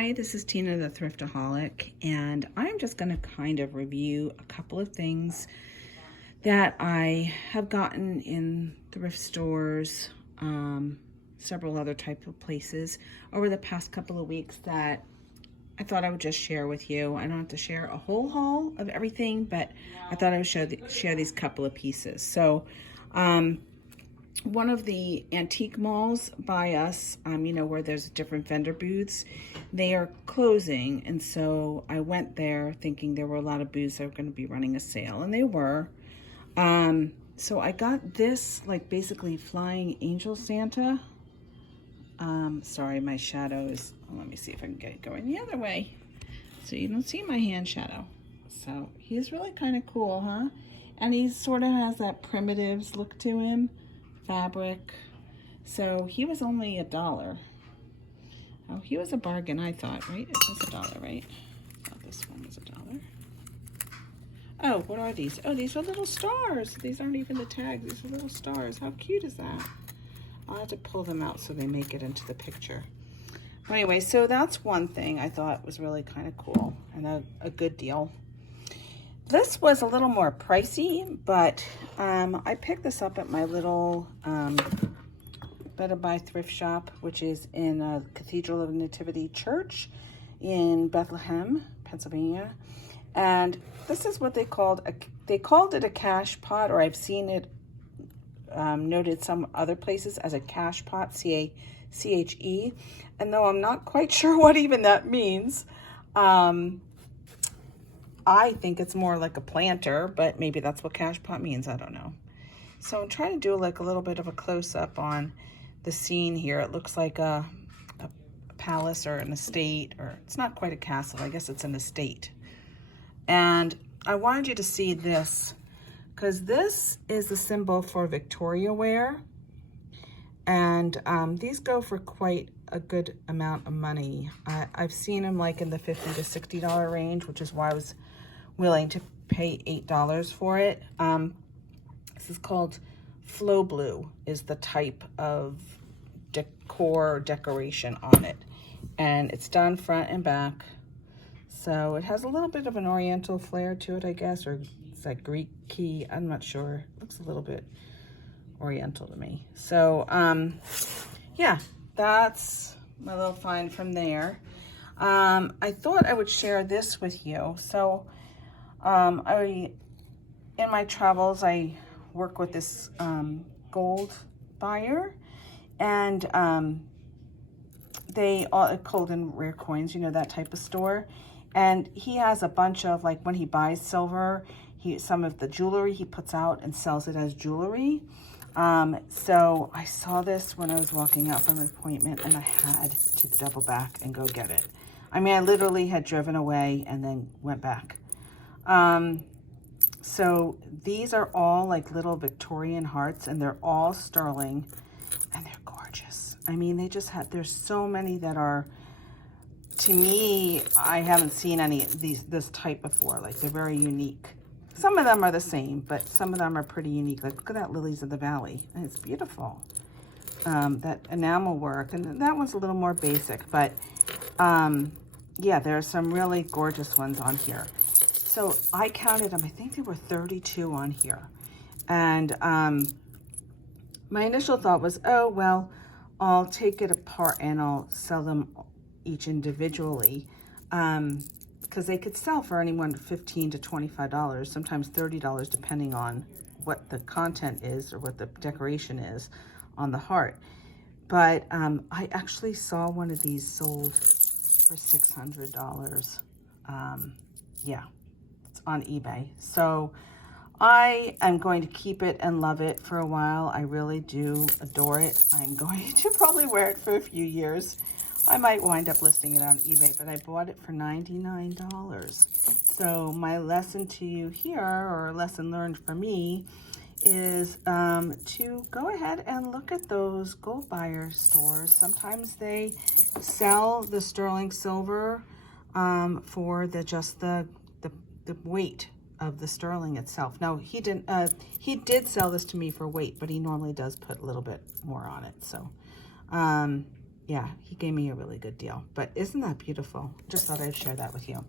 Hi, this is Tina, the Thrifta-haulic, and I'm just going to kind of review a couple of things that I have gotten in thrift stores, several other type of places over the past couple of weeks that I thought I would just share with you. I don't have to share a whole haul of everything, but I thought I would share these couple of pieces. So, one of the antique malls by us, where there's different vendor booths, they are closing. And so I went there thinking there were a lot of booths that were going to be running a sale, and they were. So I got this, like, basically flying angel Santa. Sorry, my shadow is, let me see if I can get it going the other way so you don't see my hand shadow. So he's really kind of cool, huh? And he sort of has that primitives look to him. Fabric. So he was only $1. Oh, he was a bargain, I thought, right? It was $1, right? I thought this one was $1. Oh, what are these? Oh, these are little stars. These aren't even the tags. These are little stars. How cute is that? I'll have to pull them out so they make it into the picture. But anyway, so that's one thing I thought was really kind of cool and a good deal. This was a little more pricey, but I picked this up at my little Better Buy thrift shop, which is in Cathedral of Nativity Church in Bethlehem, Pennsylvania. And this is what they called it a cash pot, or I've seen it noted some other places as a cash pot, C-A-C-H-E. And though I'm not quite sure what even that means, I think it's more like a planter, but maybe that's what cash pot means. I don't know. So I'm trying to do like a little bit of a close-up on the scene here. It looks like a palace or an estate, or it's not quite a castle. I guess it's an estate. And I wanted you to see this because this is a symbol for Victoria ware. And these go for quite a good amount of money. I've seen them like in the $50 to $60 range, which is why I was willing to pay $8 for it. This is called Flow Blue, is the type of decoration on it. And it's done front and back. So it has a little bit of an oriental flair to it, I guess, or it's like Greek key. I'm not sure. It looks a little bit oriental to me. So, yeah, that's my little find from there. I thought I would share this with you. So, in my travels, I work with this gold buyer, and they all gold and rare coins, that type of store. And he has a bunch of, like, when he buys silver, some of the jewelry he puts out and sells it as jewelry. So I saw this when I was walking out from an appointment, and I had to double back and go get it. I mean, I literally had driven away and then went back. So these are all like little Victorian hearts, and they're all sterling, and they're gorgeous. I mean, there's so many that are, to me, I haven't seen any of this type before. Like, they're very unique. Some of them are the same, but some of them are pretty unique. Like, look at that Lilies of the Valley, and it's beautiful. That enamel work, and that one's a little more basic, but yeah, there are some really gorgeous ones on here. So I counted them. I think there were 32 on here. And my initial thought was, oh, well, I'll take it apart and I'll sell them each individually, because they could sell for anyone $15 to $25, sometimes $30, depending on what the content is or what the decoration is on the heart. But I actually saw one of these sold for $600. Yeah, it's on eBay. So I am going to keep it and love it for a while. I really do adore it. I'm going to probably wear it for a few years. I might wind up listing it on eBay, but I bought it for $99. So my lesson to you here, or lesson learned for me, is to go ahead and look at those gold buyer stores. Sometimes they sell the sterling silver for just the weight of the sterling itself. Now, he did sell this to me for weight, but he normally does put a little bit more on it. So Yeah, he gave me a really good deal. But isn't that beautiful? Just thought I'd share that with you.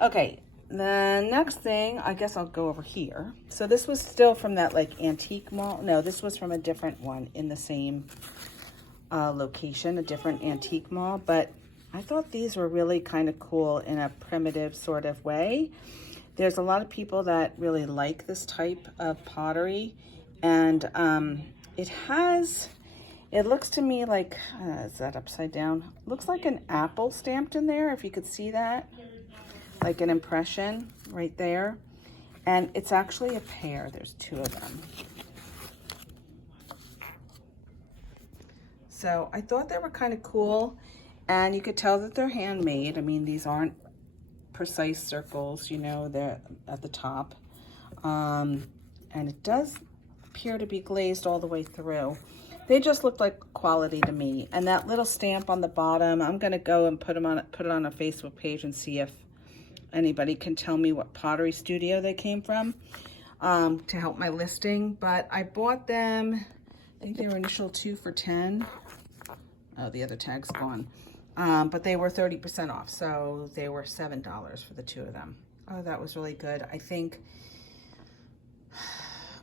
Okay, the next thing, I guess I'll go over here. So this was still from that like antique mall. No, this was from a different one in the same location, a different antique mall. But I thought these were really kind of cool in a primitive sort of way. There's a lot of people that really like this type of pottery. And it looks to me like, is that upside down? Looks like an apple stamped in there, if you could see that. Like an impression right there. And it's actually a pair. There's two of them. So I thought they were kind of cool. And you could tell that they're handmade. I mean, these aren't precise circles, you know, they're at the top. And it does appear to be glazed all the way through. They just look like quality to me. And that little stamp on the bottom, I'm gonna go and put it on a Facebook page and see if anybody can tell me what pottery studio they came from to help my listing. But I bought them, I think they were initial 2 for $10. Oh, the other tag's gone. But they were 30% off, so they were $7 for the two of them. Oh, that was really good.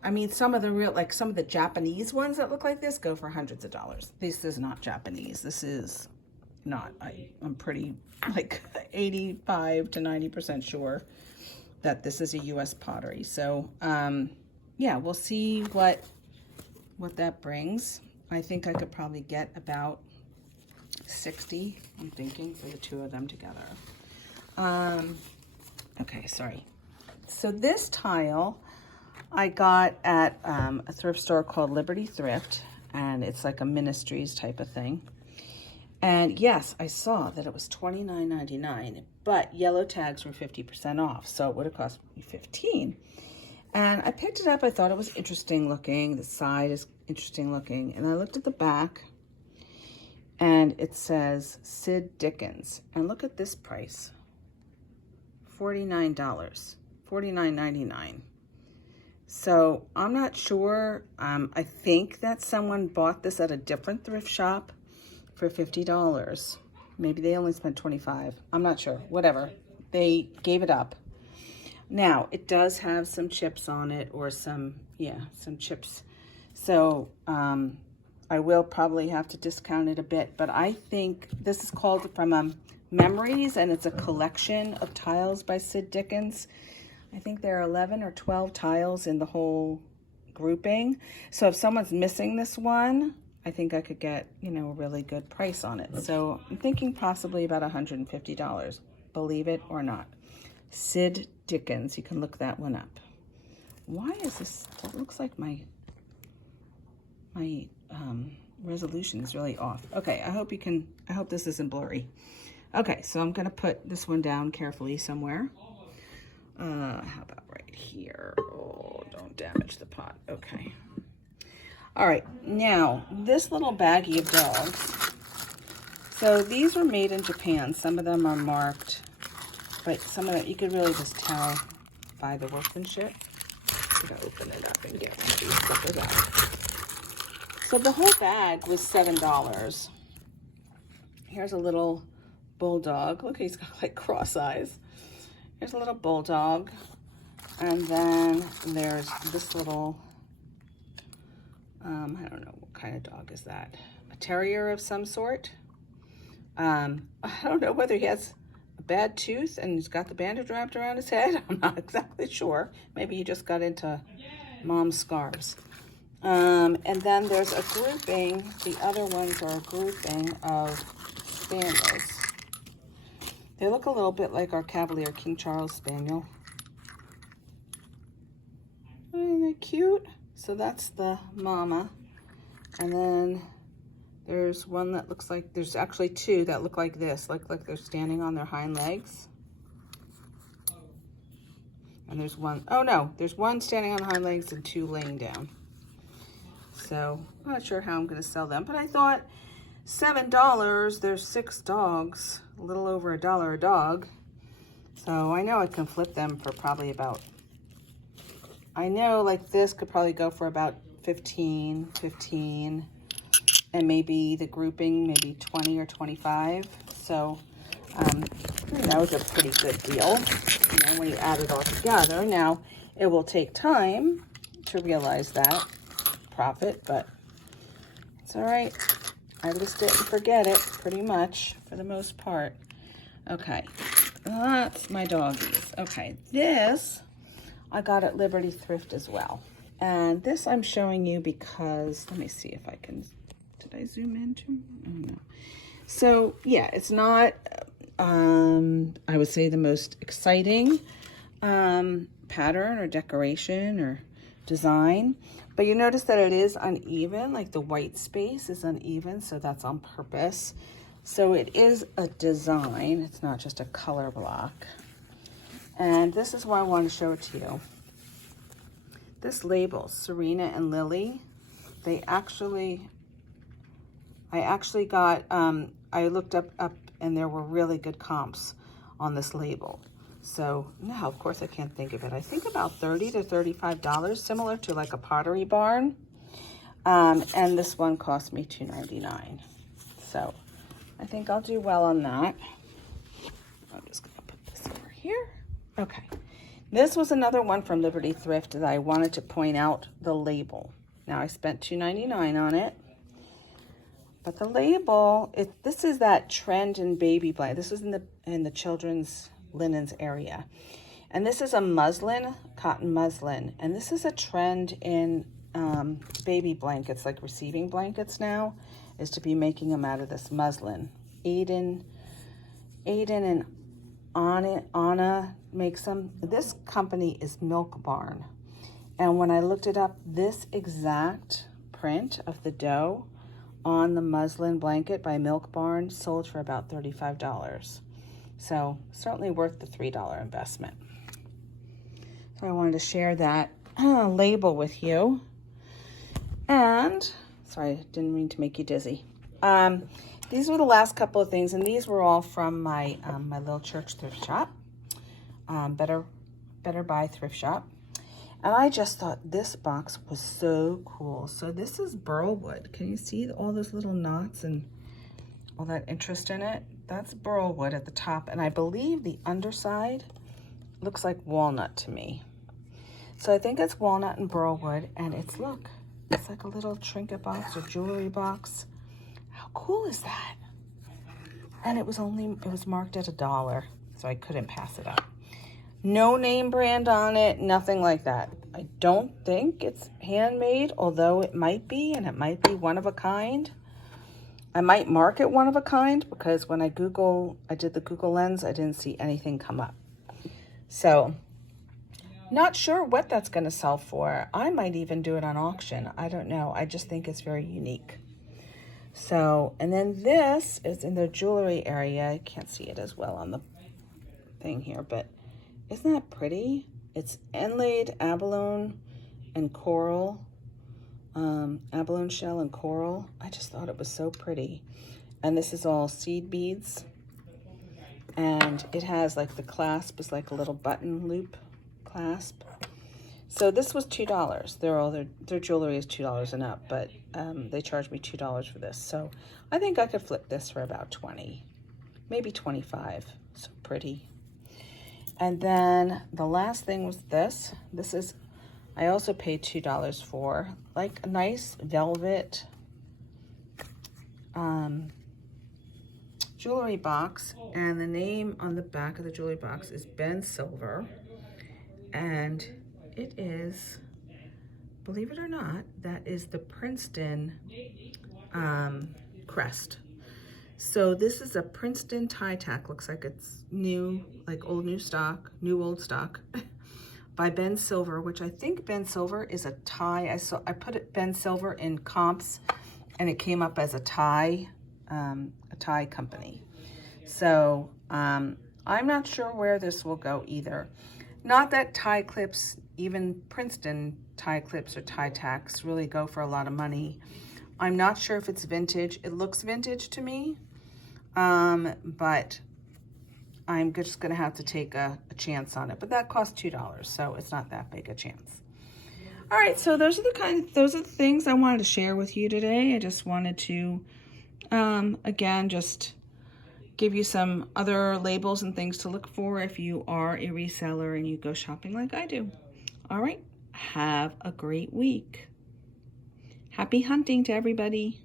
I mean, some of the Japanese ones that look like this go for hundreds of dollars. This is not Japanese. This is not, I'm pretty like 85 to 90% sure that this is a US pottery. So, yeah, we'll see what that brings. I think I could probably get about 60, I'm thinking, for the two of them together. Okay, sorry. So this tile I got at a thrift store called Liberty Thrift, and it's like a ministries type of thing. And yes, I saw that it was $29.99, but yellow tags were 50% off, so it would have cost me $15. And I picked it up. I thought it was interesting looking. The side is interesting looking. And I looked at the back, and it says Sid Dickens. And look at this price, $49, $49.99. So I'm not sure. I think that someone bought this at a different thrift shop for $50. Maybe they only spent $25. I'm not sure. Whatever. They gave it up. Now, it does have some chips on it, or some chips. So I will probably have to discount it a bit, but I think this is called From Memories, and it's a collection of tiles by Sid Dickens. I think there are 11 or 12 tiles in the whole grouping. So if someone's missing this one, I think I could get, you know, a really good price on it. So I'm thinking possibly about $150, believe it or not. Sid Dickens, you can look that one up. Why is this, it looks like my resolution is really off. Okay, I hope this isn't blurry. Okay, so I'm gonna put this one down carefully somewhere. How about right here? Oh, don't damage the pot. Okay. All right, now this little baggie of dogs. So these were made in Japan. Some of them are marked, but some of them you could really just tell by the workmanship. I'm gonna open it up and get one of these suckers out. So the whole bag was $7. Here's a little bulldog. Look, he's got like cross eyes. Here's a little bulldog. And then there's this little, I don't know, what kind of dog is that? A terrier of some sort. I don't know whether he has a bad tooth and he's got the bandage wrapped around his head. I'm not exactly sure. Maybe he just got into mom's scarves. And then there's a grouping. The other ones are a grouping of spaniels. They look a little bit like our Cavalier King Charles Spaniel. Isn't that cute? So that's the mama. And then there's one that looks like, there's actually two that look like this, like they're standing on their hind legs. And there's one, oh no, there's one standing on hind legs and two laying down. So I'm not sure how I'm gonna sell them, but I thought $7, there's 6 dogs, a little over $1 a dog. So I know I can flip them for probably about, I know like this could probably go for about 15. and maybe the grouping, maybe 20 or 25. So that was a pretty good deal, when you add it all together. Now, it will take time to realize that profit, but it's all right. I list it and forget it pretty much for the most part. Okay, that's my doggies. Okay, this I got at Liberty Thrift as well. And this I'm showing you because, let me see if I can, did I zoom into? Oh no. So yeah, it's not, I would say the most exciting pattern or decoration or design, but you notice that it is uneven, like the white space is uneven, so that's on purpose. So it is a design, it's not just a color block. And this is why I want to show it to you. This label, Serena and Lily, I actually got, I looked up and there were really good comps on this label. So now, of course, I can't think of it. I think about $30 to $35, similar to like a Pottery Barn. And this one cost me $2.99. So I think I'll do well on that. I'm just gonna put this over here. Okay. This was another one from Liberty Thrift that I wanted to point out the label. Now I spent $2.99 on it. But the label, this is that trend in baby blanket. This is in the children's linens area. And this is a muslin, cotton muslin. And this is a trend in baby blankets, like receiving blankets now, is to be making them out of this muslin. Aiden and Anna makes them. This company is Milk Barn. And when I looked it up, this exact print of the dough on the muslin blanket by Milk Barn sold for about $35. So certainly worth the $3 investment. So I wanted to share that label with you. And, sorry, didn't mean to make you dizzy. These were the last couple of things, and these were all from my my little church thrift shop, Better Buy Thrift Shop. And I just thought this box was so cool. So this is burl wood. Can you see all those little knots and all that interest in it? That's burl wood at the top. And I believe the underside looks like walnut to me. So I think it's walnut and burl wood. And it's, look, it's like a little trinket box or jewelry box. How cool is that? And it was marked at $1, so I couldn't pass it up. No name brand on it, nothing like that. I don't think it's handmade, although it might be, and it might be one of a kind. I might mark it one of a kind because when I did the Google Lens, I didn't see anything come up. So, not sure what that's going to sell for. I might even do it on auction. I don't know. I just think it's very unique. So, and then this is in the jewelry area. I can't see it as well on the thing here, but isn't that pretty? It's inlaid abalone and coral, abalone shell and coral. I just thought it was so pretty. And this is all seed beads. And it has like the clasp is like a little button loop clasp. So this was $2. Their jewelry is $2 and up, but they charged me $2 for this. So I think I could flip this for about 20, maybe 25. So pretty. And then the last thing was this. This is, I also paid $2 for, like a nice velvet jewelry box. And the name on the back of the jewelry box is Ben Silver. And it is, believe it or not, that is the Princeton crest. So this is a Princeton tie tack. Looks like it's new, like new old stock by Ben Silver, which I think Ben Silver is a tie. I put it Ben Silver in comps and it came up as a tie company. So I'm not sure where this will go either. Not that tie clips, even Princeton tie clips or tie tacks really go for a lot of money. I'm not sure if it's vintage. It looks vintage to me, but I'm just gonna have to take a chance on it. But that cost $2, so it's not that big a chance. All right, so those are the things I wanted to share with you today. I just wanted to, again, just give you some other labels and things to look for if you are a reseller and you go shopping like I do. All right, have a great week. Happy hunting to everybody.